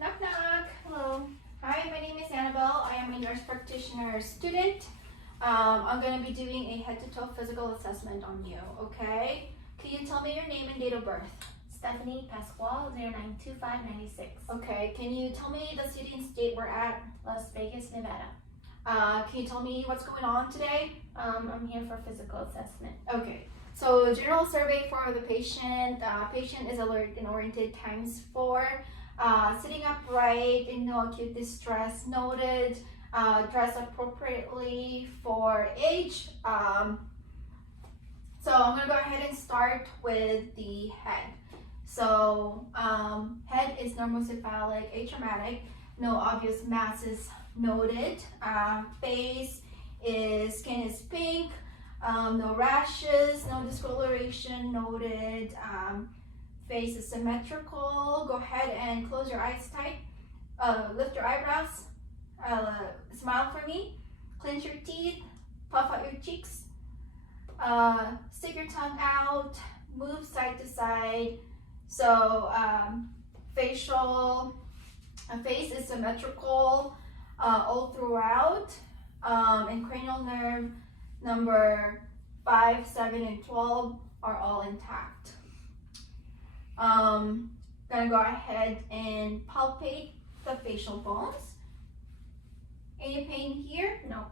Knock knock. Hello. Hi, my name is Annabelle. I am a nurse practitioner student. I'm going to be doing a head-to-toe physical assessment on you, okay? Can you tell me your name and date of birth? Stephanie Pasquale, 092596. Okay, can you tell me the city and state we're at? Las Vegas, Nevada. Can you tell me what's going on today? I'm here for physical assessment. Okay, so general survey for the patient. Patient is alert and oriented times 4. Sitting upright and no acute distress noted. Dress appropriately for age. So I'm going to go ahead and start with the head. So head is normocephalic, atraumatic, no obvious masses noted. Face is, skin is pink, no rashes, no discoloration noted. Face is symmetrical. Go ahead and close your eyes tight. Lift your eyebrows. Smile for me. Clench your teeth. Puff out your cheeks. Stick your tongue out. Move side to side. So face is symmetrical all throughout. And cranial nerve number 5, 7, and 12 are all intact. Gonna go ahead and palpate the facial bones. Any pain here? No.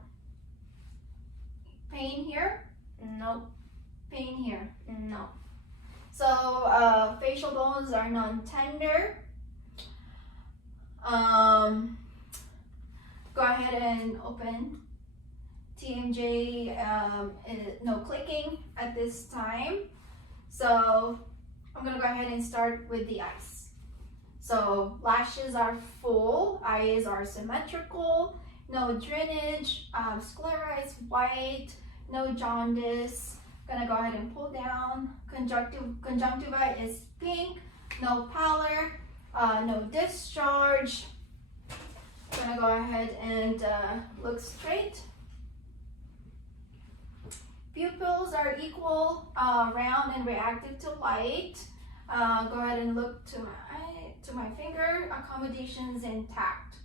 Pain here? No. Pain here? No. So facial bones are non-tender. Go ahead and open TMJ. No clicking at this time. So I'm gonna go ahead and start with the eyes. So lashes are full, eyes are symmetrical, no drainage, sclera is white, no jaundice. Gonna go ahead and pull down. Conjunctiva is pink, no pallor, no discharge. Gonna go ahead and look straight. Pupils are equal, round and reactive to light. Go ahead and look to my finger. Accommodations intact.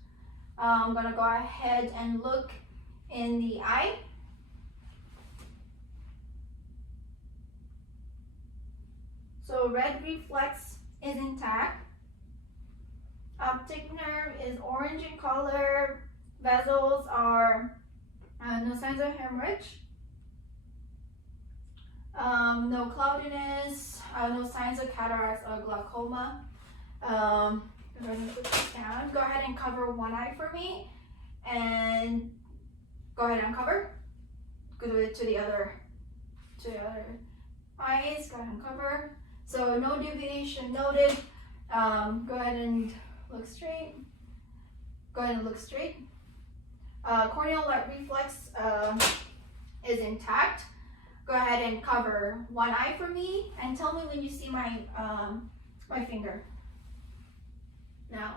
I'm gonna go ahead and look in the eye. So red reflex is intact. Optic nerve is orange in color. Vessels are no signs of hemorrhage. No cloudiness, no signs of cataracts or glaucoma. I'm going to put this down. Go ahead and cover one eye for me, and go ahead and uncover. Go to the other eyes. Go ahead and cover. So no deviation noted. Go ahead and look straight. Go ahead and look straight. Corneal light reflex is intact. Go ahead and cover one eye for me and tell me when you see my my finger. Now.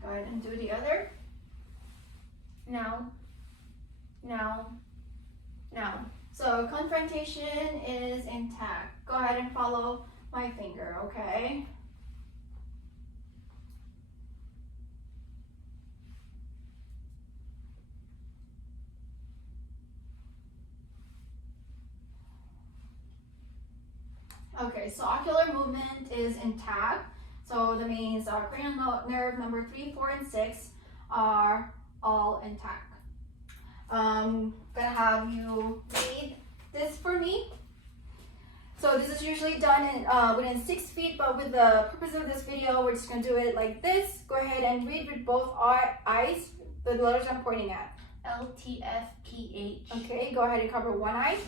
Go ahead and do the other. Now. So confrontation is intact. Go ahead and follow my finger, okay? Okay, so ocular movement is intact. So that means our cranial nerve number 3, 4, and 6 are all intact. I'm gonna have you read this for me. So this is usually done in, within 6 feet, but with the purpose of this video, we're just gonna do it like this. Go ahead and read with both our eyes the letters I'm pointing at. LTFPH. Okay, go ahead and cover one eye.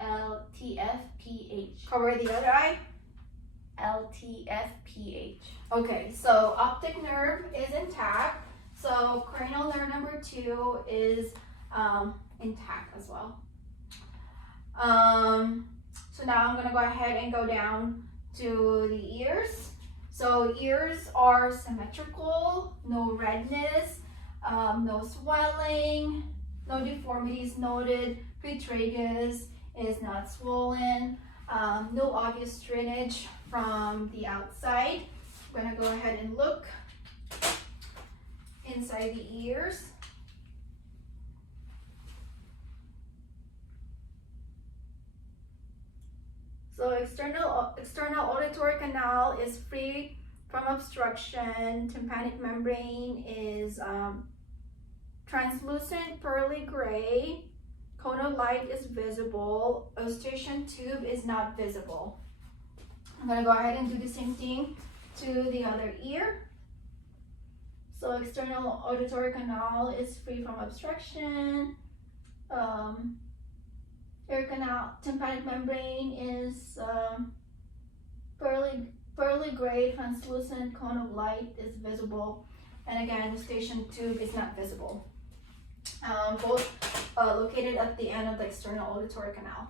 LTFPH. Cover the other eye. LTFPH. Okay, so optic nerve is intact. So cranial nerve number 2 is intact as well. So now I'm gonna go ahead and go down to the ears. So ears are symmetrical, no redness, no swelling, no deformities noted. Pretragus is not swollen, no obvious drainage from the outside. I'm gonna go ahead and look inside the ears. So external auditory canal is free from obstruction. Tympanic membrane is translucent pearly gray. Cone of light is visible. Eustachian tube is not visible. I'm gonna go ahead and do the same thing to the other ear. So external auditory canal is free from obstruction. Ear canal, tympanic membrane is pearly gray, translucent. Cone of light is visible. And again, eustachian tube is not visible. Both located at the end of the external auditory canal.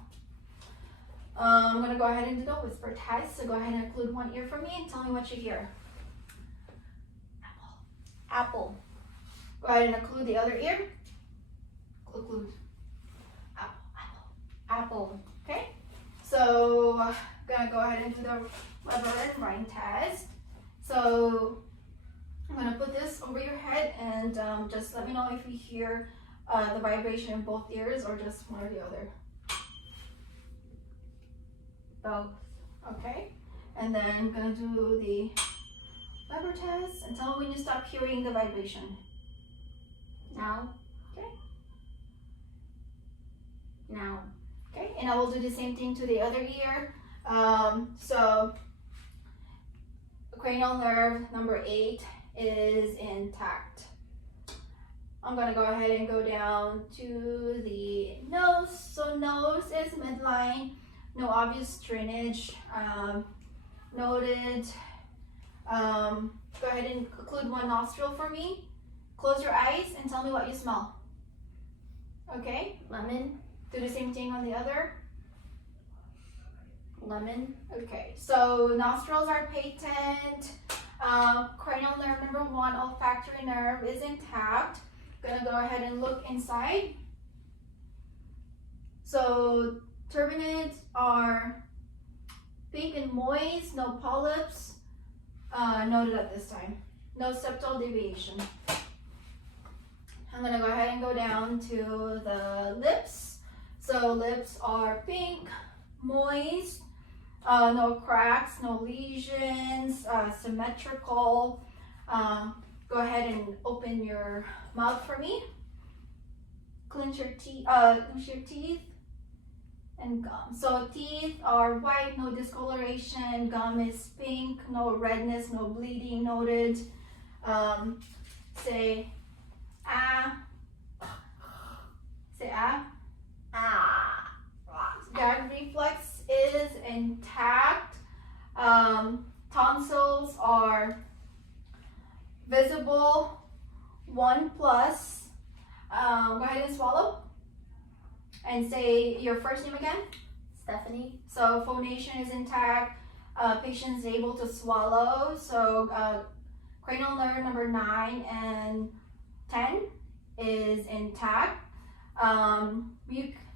I'm gonna go ahead and do the whisper test. So go ahead and include one ear for me and tell me what you hear. Apple. Go ahead and include the other ear. Include. Apple. Okay. So gonna go ahead and do the Weber and Rhine test. So I'm gonna put this over your head and just let me know if you hear the vibration in both ears or just one or the other. Both. Okay. And then I'm gonna do the Weber test and tell me when you stop hearing the vibration. Now. Okay. Now. Okay. And I will do the same thing to the other ear. So cranial nerve number 8 is intact. I'm gonna go ahead and go down to the nose. So nose is midline, no obvious drainage noted. Go ahead and include one nostril for me. Close your eyes and tell me what you smell. Okay, Lemon. do the same thing on the other. Lemon. Okay, so nostrils are patent. Cranial nerve number 1, olfactory nerve is intact. Gonna go ahead and look inside. So turbinates are pink and moist, no polyps noted at this time. No septal deviation. I'm gonna go ahead and go down to the lips. So lips are pink, moist, no cracks, no lesions, symmetrical. Go ahead and open your mouth for me. Clench your teeth and gum. So teeth are white, no discoloration. Gum is pink, no redness, no bleeding noted. Say ah. Say ah. Ah. Gag reflex is intact. Tonsils are visible, 1+. Go ahead and swallow and say your first name again. Stephanie. So phonation is intact. Patient is able to swallow. So cranial nerve number 9 and 10 is intact.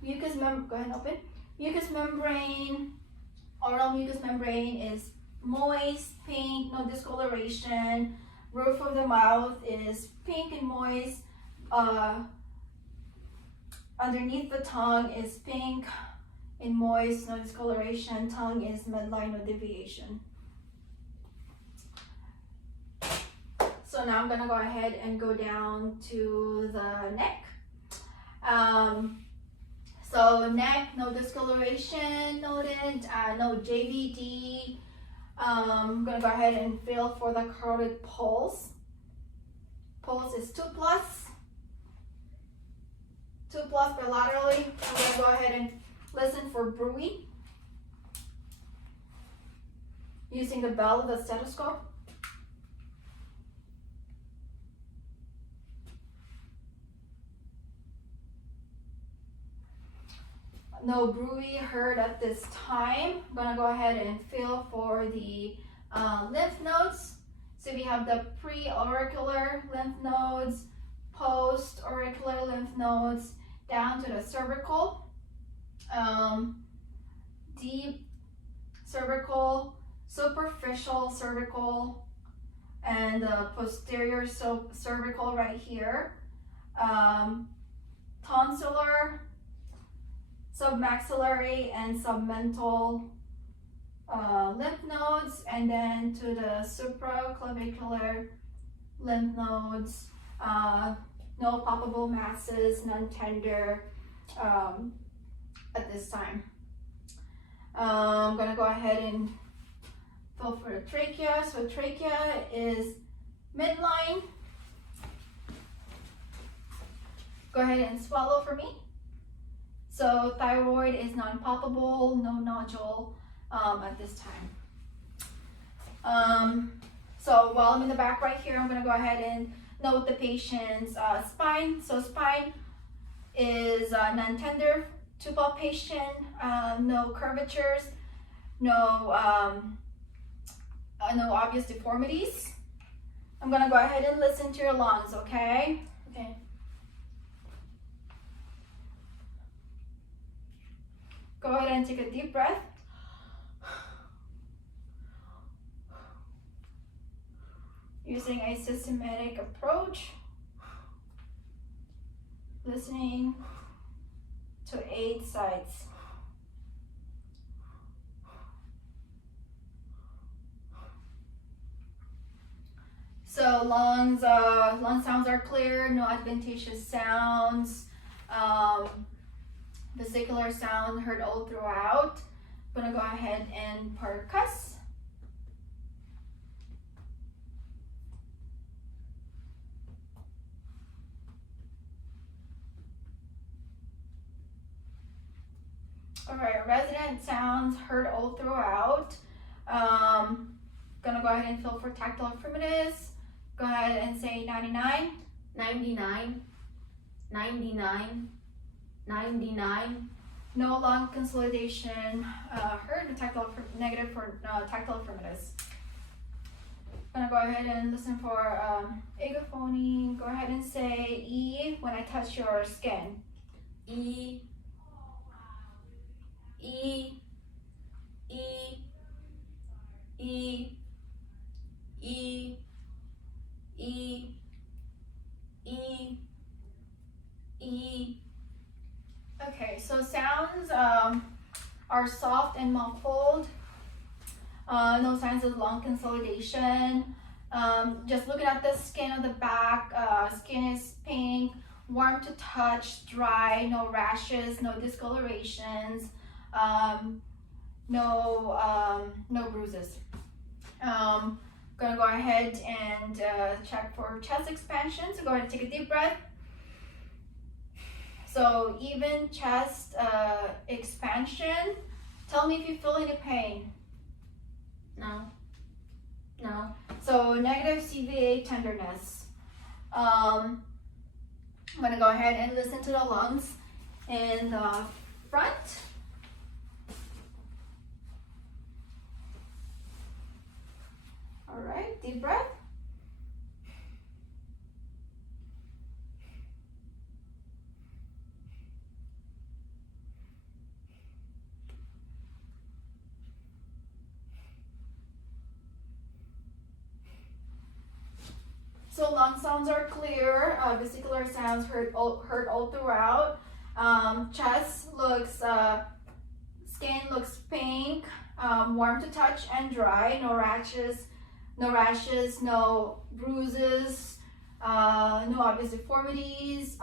Mucous go ahead and open. Mucous membrane, oral mucous membrane is moist, pink, no discoloration. Roof of the mouth is pink and moist. Underneath the tongue is pink and moist, no discoloration. Tongue is midline, no deviation. So now I'm gonna go ahead and go down to the neck. So neck, no discoloration noted, no JVD. I'm gonna go ahead and feel for the carotid pulse. Pulse is 2+. 2+ bilaterally. I'm gonna go ahead and listen for bruit using the bell of the stethoscope. No bruit heard at this time. I'm gonna go ahead and feel for the lymph nodes. So we have the pre-auricular lymph nodes, post-auricular lymph nodes, down to the cervical, deep cervical. So superficial cervical and the posterior cervical right here. Tonsillar, submaxillary, and submental lymph nodes, and then to the supraclavicular lymph nodes. No palpable masses, none tender at this time. I'm gonna go ahead and feel for the trachea. So trachea is midline. Go ahead and swallow for me. So thyroid is non-palpable, no nodule at this time. So while I'm in the back right here, I'm gonna go ahead and note the patient's spine. So spine is non-tender to palpation, no curvatures, no obvious deformities. I'm gonna go ahead and listen to your lungs, okay? Okay. Go ahead and take a deep breath. Using a systematic approach, listening to 8 sides. So lung sounds are clear, no adventitious sounds. Vesicular sound heard all throughout. I'm gonna go ahead and percuss. All right, resonant sounds heard all throughout. Gonna go ahead and feel for tactile primitives. Go ahead and say 99. 99. 99. 99. No lung consolidation heard. Negative for tactile primitives. Gonna go ahead and listen for agophony. Go ahead and say E when I touch your skin. E. E. E. E. E. E. E. E. Okay, so sounds are soft and muffled. No signs of lung consolidation. Just looking at the skin of the back, skin is pink, warm to touch, dry, no rashes, no discolorations, no bruises. Gonna go ahead and check for chest expansion. So go ahead and take a deep breath. So even chest expansion. Tell me if you feel any pain. No. No. So negative CVA tenderness. I'm gonna go ahead and listen to the lungs in the front. All right, deep breath. So lung sounds are clear, vesicular sounds heard all throughout. Chest looks, skin looks pink, warm to touch and dry, no rashes, no bruises, no obvious deformities,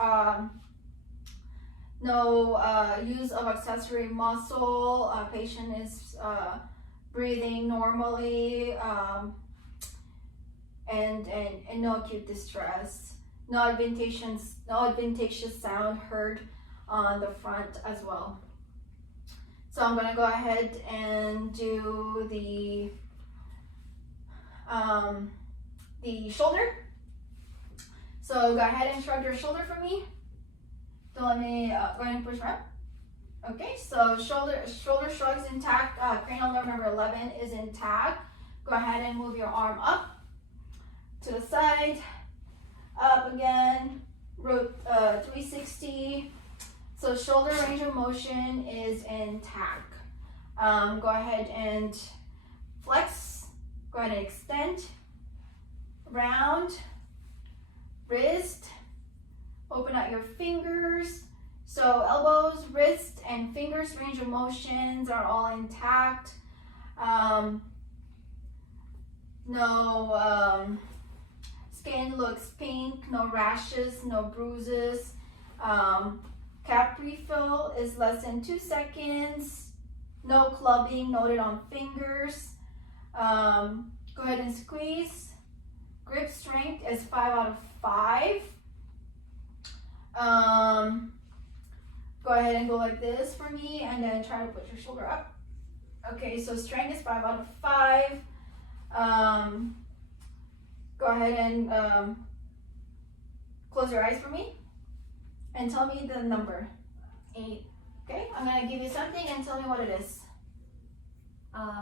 no use of accessory muscle, patient is breathing normally, and no acute distress, no adventitious sound heard on the front as well. So I'm gonna go ahead and do the shoulder. So go ahead and shrug your shoulder for me. So let me go ahead and push around. Okay, so shoulder shrugs intact. Cranial nerve number 11 is intact. Go ahead and move your arm up to the side, up again, 360. So shoulder range of motion is intact. Go ahead and flex Go ahead and extend, round, wrist, open out your fingers. So elbows, wrist, and fingers range of motions are all intact. No skin looks pink, no rashes, no bruises. Cap refill is less than 2 seconds. No clubbing noted on fingers. Go ahead and squeeze. Grip strength is 5 out of 5. Go ahead and go like this for me and then try to put your shoulder up. Okay, so strength is 5 out of 5. Go ahead and close your eyes for me and tell me the number. 8. Okay, I'm gonna give you something and tell me what it is.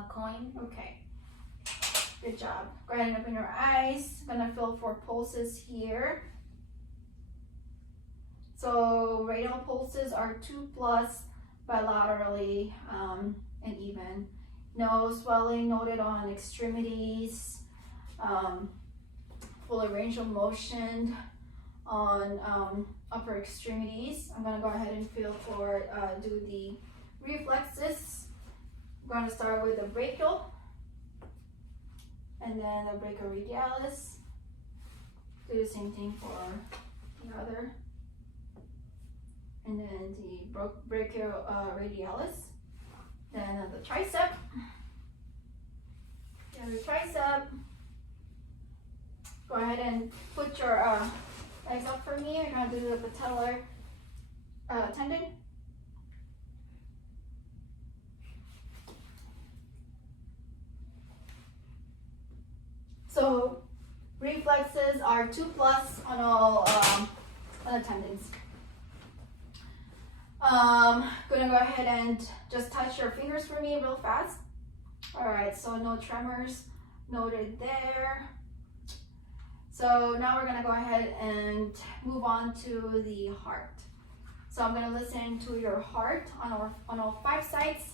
Coin. Okay, good job. Go ahead and open your eyes. I'm gonna feel for pulses here. So radial pulses are 2+ bilaterally and even. No swelling noted on extremities. Full range of motion on upper extremities. I'm gonna go ahead and feel for do the reflexes. I'm gonna start with the brachial and then the brachioradialis. Do the same thing for the other. And then the brachioradialis. Then the tricep. The other tricep. Go ahead and put your legs up for me. You're gonna do the patellar tendon. So reflexes are 2+ on all on the tendons. Gonna go ahead and just touch your fingers for me real fast. All right, so no tremors noted there. So now we're gonna go ahead and move on to the heart. So I'm gonna listen to your heart on all 5 sides,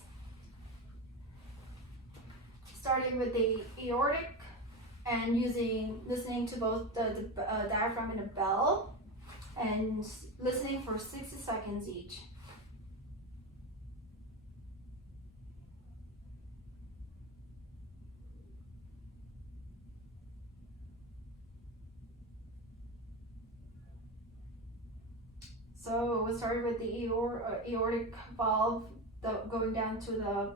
starting with the aortic and listening to both the diaphragm and the bell, and listening for 60 seconds each. So we started with the aortic valve, going down to the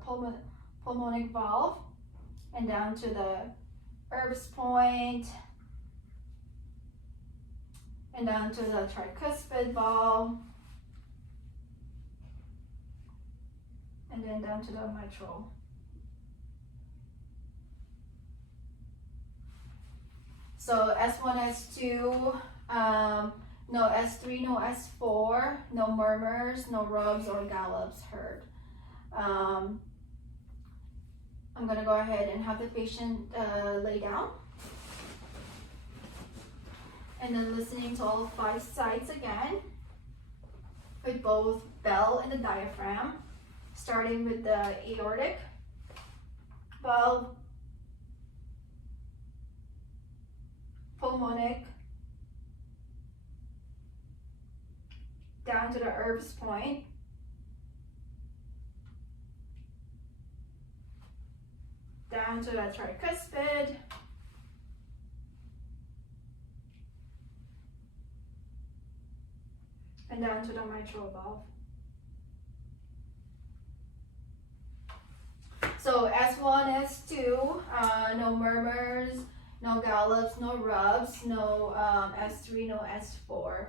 pulmonic valve, and down to the Erb's point, and down to the tricuspid valve, and then down to the mitral. So S1, S2, no S3, no S4, no murmurs, no rubs or gallops heard. I'm gonna go ahead and have the patient lay down. And then listening to all 5 sides again with both bell and the diaphragm, starting with the aortic valve, pulmonic, down to the Erb's point, down to the tricuspid, and down to the mitral valve. So S1, S2, no murmurs, no gallops, no rubs, no S3, no S4.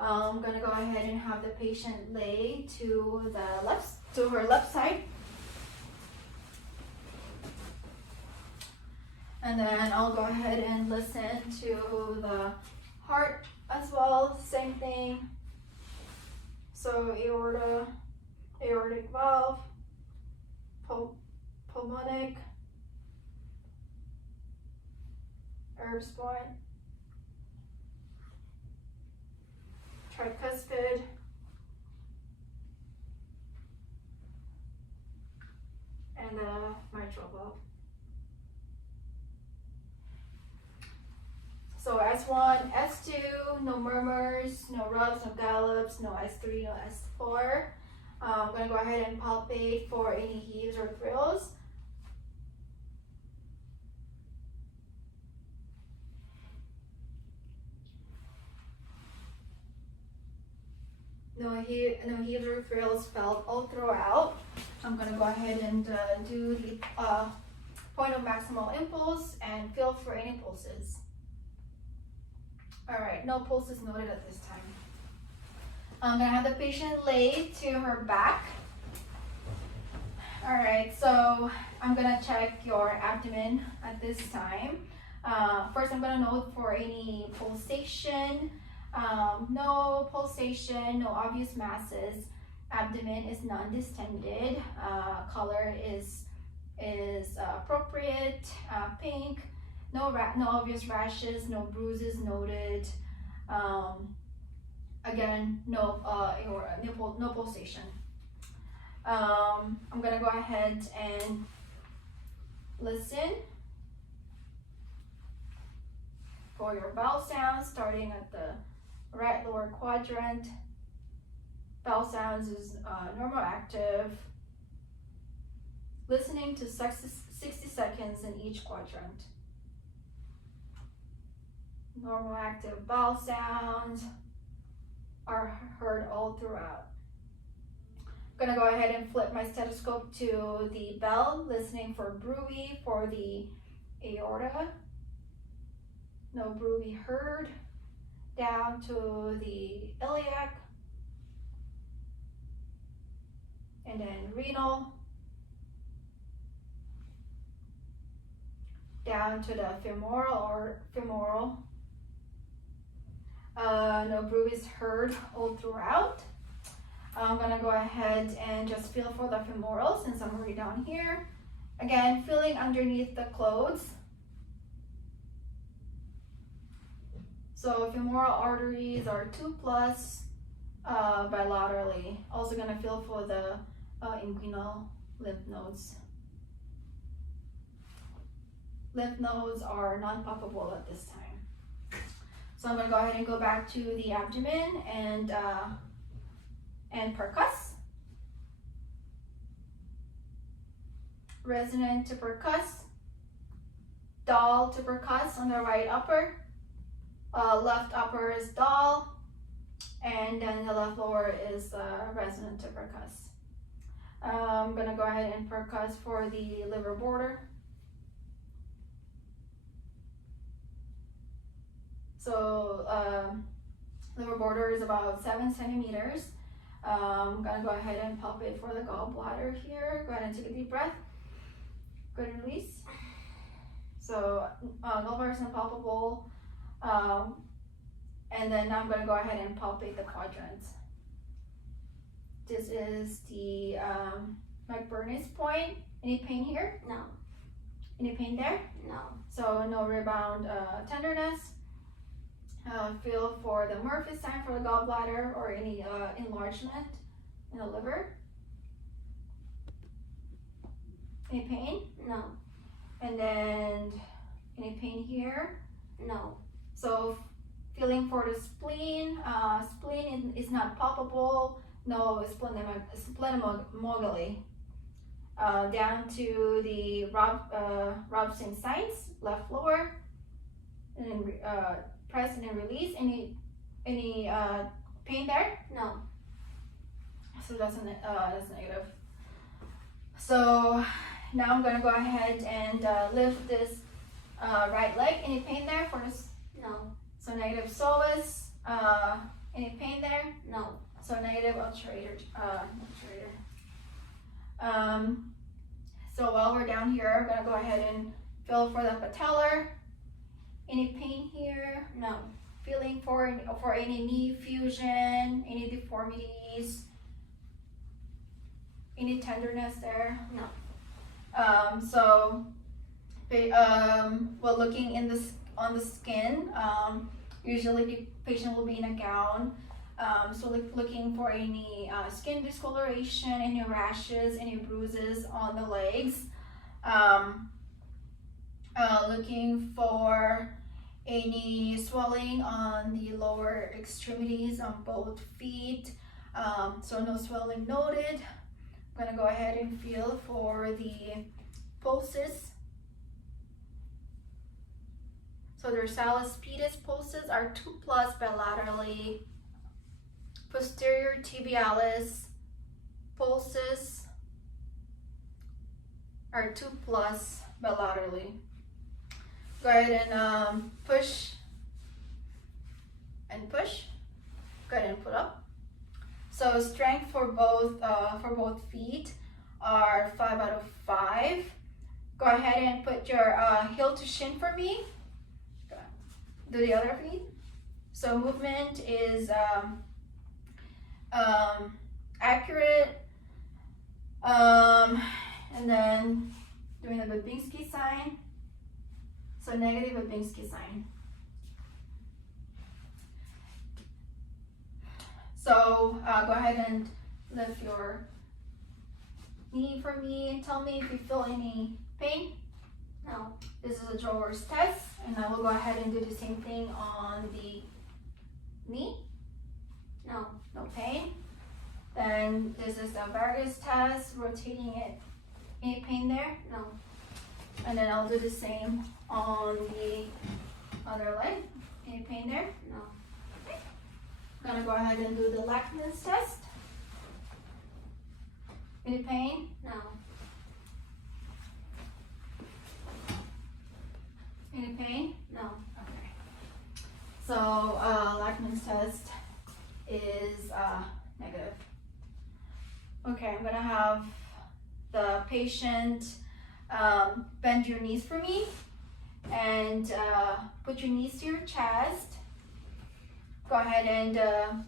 I'm gonna go ahead and have the patient lay to her left side. And then I'll go ahead and listen to the heart as well, same thing. So aorta, aortic valve, pulmonic, Erb's point, tricuspid, and the mitral valve. So S1, S2, no murmurs, no rubs, no gallops, no S3, no S4. I'm gonna go ahead and palpate for any heaves or thrills. No heaves or thrills felt all throughout. I'm gonna go ahead and do the point of maximal impulse and feel for any pulses. All right, no pulses noted at this time. I'm gonna have the patient lay to her back. All right, so I'm gonna check your abdomen at this time. First, I'm gonna note for any pulsation. No pulsation, no obvious masses. Abdomen is non-distended. Color is appropriate, pink. No obvious rashes, no bruises noted. Again, no pulsation. I'm gonna go ahead and listen for your bowel sounds, starting at the right lower quadrant. Bowel sounds is normal active. Listening to 60 seconds in each quadrant. Normal active bowel sounds are heard all throughout. I'm gonna go ahead and flip my stethoscope to the bell, listening for bruit for the aorta. No bruit heard. Down to the iliac. And then renal. Down to the femoral. No bruit is heard all throughout. I'm gonna go ahead and just feel for the femoral since I'm already down here. Again, feeling underneath the clothes. So femoral arteries are 2+ bilaterally. Also gonna feel for the inguinal lymph nodes. Lymph nodes are non-palpable at this time. So I'm gonna go ahead and go back to the abdomen and percuss. Resonant to percuss. Dull to percuss on the right upper. Left upper is dull, and then the left lower is resonant to percuss. I'm gonna go ahead and percuss for the liver border. So liver border is about 7 centimeters. I'm gonna go ahead and palpate for the gallbladder here. Go ahead and take a deep breath. Go ahead and release. So gallbladder is unpalpable. And then now I'm going to go ahead and palpate the quadrants. This is the McBurney's point. Any pain here? No. Any pain there? No. So no rebound tenderness. Feel for the Murphy sign for the gallbladder or any enlargement in the liver. Any pain? No. And then any pain here? No. So feeling for the spleen. Spleen is not palpable. No splenomegaly. Down to the Robson signs, left lower, and then press and then release. Any pain there? No. So that's negative. So now I'm gonna go ahead and lift this right leg. Any pain there for this? No. So negative psoas. Any pain there? No. So negative ulcerator. So while we're down here, I'm gonna go ahead and feel for the patellar. Any pain here? No. Feeling for any knee fusion, any deformities, any tenderness there? No. So while looking on the skin, usually the patient will be in a gown. So looking for any skin discoloration, any rashes, any bruises on the legs. Looking for any swelling on the lower extremities on both feet. So no swelling noted. I'm gonna go ahead and feel for the pulses. So their salus-pedis pulses are 2+ bilaterally. Posterior tibialis pulses are 2+ bilaterally. Go ahead and push and push. Go ahead and put up. So strength for both feet are 5 out of 5. Go ahead and put your heel to shin for me. Do the other feet. So movement is accurate. And then doing the Babinski sign. So negative Babinski sign. So go ahead and lift your knee for me. Tell me if you feel any pain. No. This is a drawer's test, and I will go ahead and do the same thing on the knee. No. No pain. Then this is the vargus test, rotating it. Any pain there? No. And then I'll do the same on the other leg. Any pain there? No. Okay. I'm gonna go ahead and do the Lachman's test. Any pain? No. Any pain? No. Okay. So Lachman's test is negative. Okay, I'm gonna have the patient bend your knees for me and put your knees to your chest. Go ahead and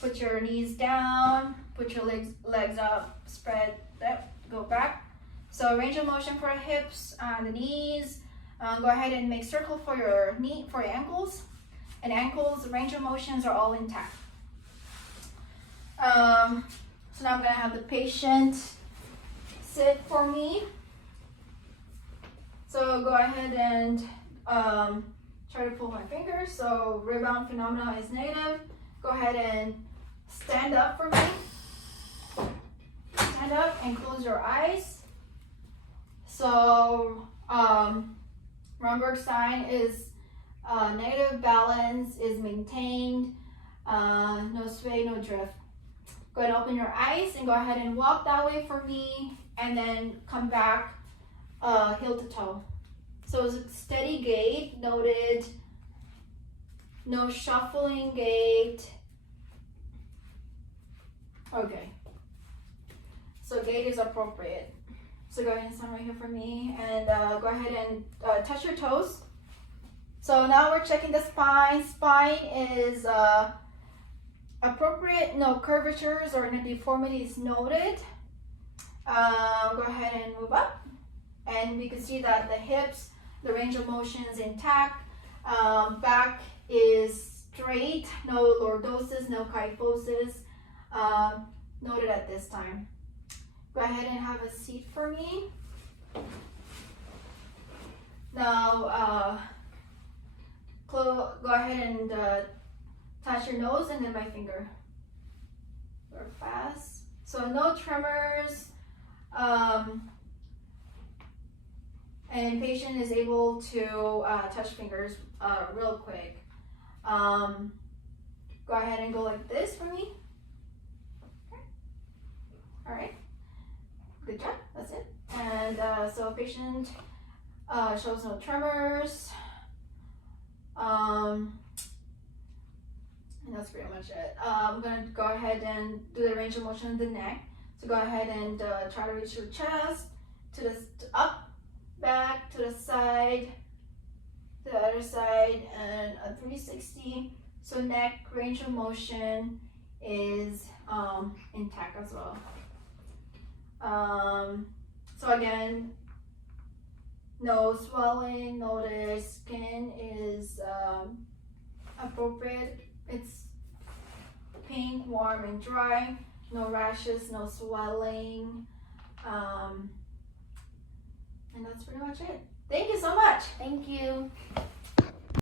put your knees down, put your legs up, spread that, go back. So range of motion for hips and the knees. Go ahead and make circle for your knee, for your ankles. And ankles, range of motions are all intact. So now I'm gonna have the patient sit for me. So go ahead and try to pull my fingers. So rebound phenomena is negative. Go ahead and stand up for me. Stand up and close your eyes. So Romberg sign is negative, balance is maintained, no sway, no drift. Go ahead and open your eyes and go ahead and walk that way for me and then come back heel to toe. So it's a steady gait, noted, no shuffling gait. Okay, so gait is appropriate. So go ahead and stand right here for me and go ahead and touch your toes. So now we're checking the spine. Spine is appropriate, no curvatures or no deformities noted. Go ahead and move up. And we can see that the hips, the range of motion is intact. Back is straight, no lordosis, no kyphosis noted at this time. Go ahead and have a seat for me. Now, go ahead and touch your nose and then my finger. We're fast. So no tremors. And patient is able to touch fingers real quick. Go ahead and go like this for me. Okay. All right. Good job. That's it. And so patient shows no tremors. And that's pretty much it. I'm going to go ahead and do the range of motion in the neck. So go ahead and try to reach your chest to the up, back, to the side, to the other side, and a 360. So neck range of motion is intact as well. So again, no swelling, notice skin is appropriate. It's pink, warm, and dry. No rashes, no swelling. And that's pretty much it. Thank you so much. Thank you.